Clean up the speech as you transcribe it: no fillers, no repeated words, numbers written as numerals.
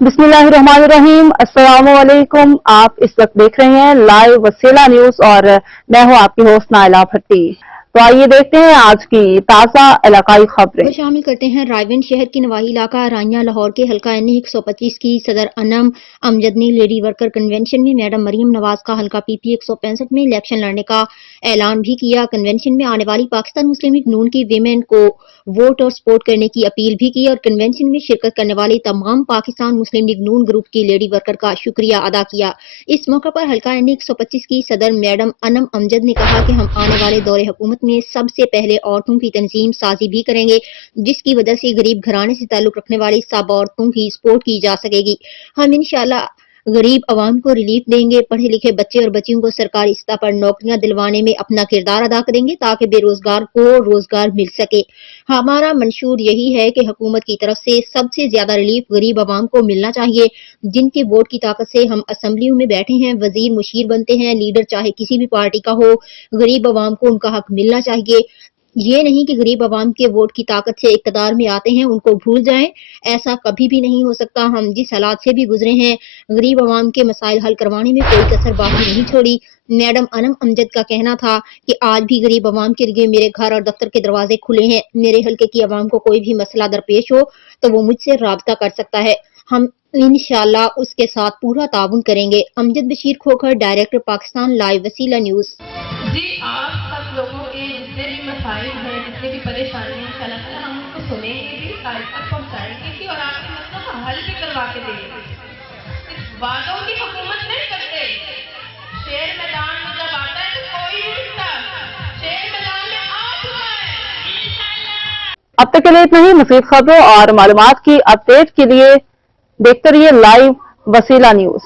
बिस्मिल्लाहिर्रहमानिर्रहीम। अस्सलाम वालेकुम। आप इस वक्त देख रहे हैं लाइव वसीला न्यूज और मैं हूं आपकी होस्ट नाइला भट्टी। तो आइए देखते हैं आज की ताज़ा इलाकाई खबरें। शामिल करते हैं रायगंज शहर की नवाही इलाका राइया लाहौर के हल्का एन 125 की सदर अनम अमजद ने लेडी वर्कर कन्वेंशन में मैडम मरियम नवाज का हल्का पीपी 165 में इलेक्शन लड़ने का ऐलान भी किया। कन्वेंशन में आने वाली पाकिस्तान मुस्लिम लीग नून की वीमेन को वोट और सपोर्ट करने की अपील भी की और कन्वेंशन में शिरकत करने वाले तमाम पाकिस्तान मुस्लिम लीग नून ग्रुप की लेडी वर्कर का शुक्रिया अदा किया। इस मौके पर हल्का एन 125 की सदर मैडम अनम अमजद ने कहा कि हम आने वाले दौरे हुकूमत में सबसे पहले औरतों की तंजीम साजी भी करेंगे, जिसकी वजह से गरीब घराने से ताल्लुक रखने वाली सब औरतों की सपोर्ट की जा सकेगी। हम इंशाल्लाह गरीब आवाम को रिलीफ देंगे, पढ़े लिखे बच्चे और बच्चियों को सरकारी सतह पर नौकरियां दिलवाने में अपना किरदार अदा करेंगे ताकि बेरोजगार को रोजगार मिल सके। हमारा मंशूर यही है कि हुकूमत की तरफ से सबसे ज्यादा रिलीफ गरीब आवाम को मिलना चाहिए, जिनके वोट की ताकत से हम असम्बलियों में बैठे हैं, वजीर मुशीर बनते हैं, लीडर चाहे किसी भी पार्टी का हो, गरीब आवाम को उनका हक मिलना चाहिए। ये नहीं कि गरीब आवाम के वोट की ताकत से इक़्तिदार में आते हैं उनको भूल जाएं, ऐसा कभी भी नहीं हो सकता। हम जिस हालात से भी गुजरे हैं, गरीब आवाम के मसाइल हल करवाने में कोई कसर बाकी नहीं छोड़ी। मैडम अनम अमजद का कहना था कि आज भी गरीब आवाम के लिए मेरे घर और दफ्तर के दरवाजे खुले हैं। मेरे हल्के की आवाम को कोई भी मसला दरपेश हो तो वो मुझसे राब्ता कर सकता है, हम इंशाल्लाह उसके साथ पूरा ताउन करेंगे। अमजद बशीर खोखर, डायरेक्टर पाकिस्तान लाइव वसीला न्यूज। जी, आप सब लोगों के जितने भी मसाइल हैं, जितने भी परेशानियां हैं, इंशाल्लाह ताला हम उनको सुनेंगे भी, साइड तक पहुंचाएंगे भी और आपके मसलों का हल भी करवा के देंगे। वादों की हुकूमत नहीं करते। शेर मैदान में जब आता है तो कोई नहीं दिखता, शेर मैदान में आप हैं। अब तक के लिए इतना ही। मज़ीद खबरों और मालूमात की अपडेट के लिए देखते रहिए लाइव वसीला न्यूज।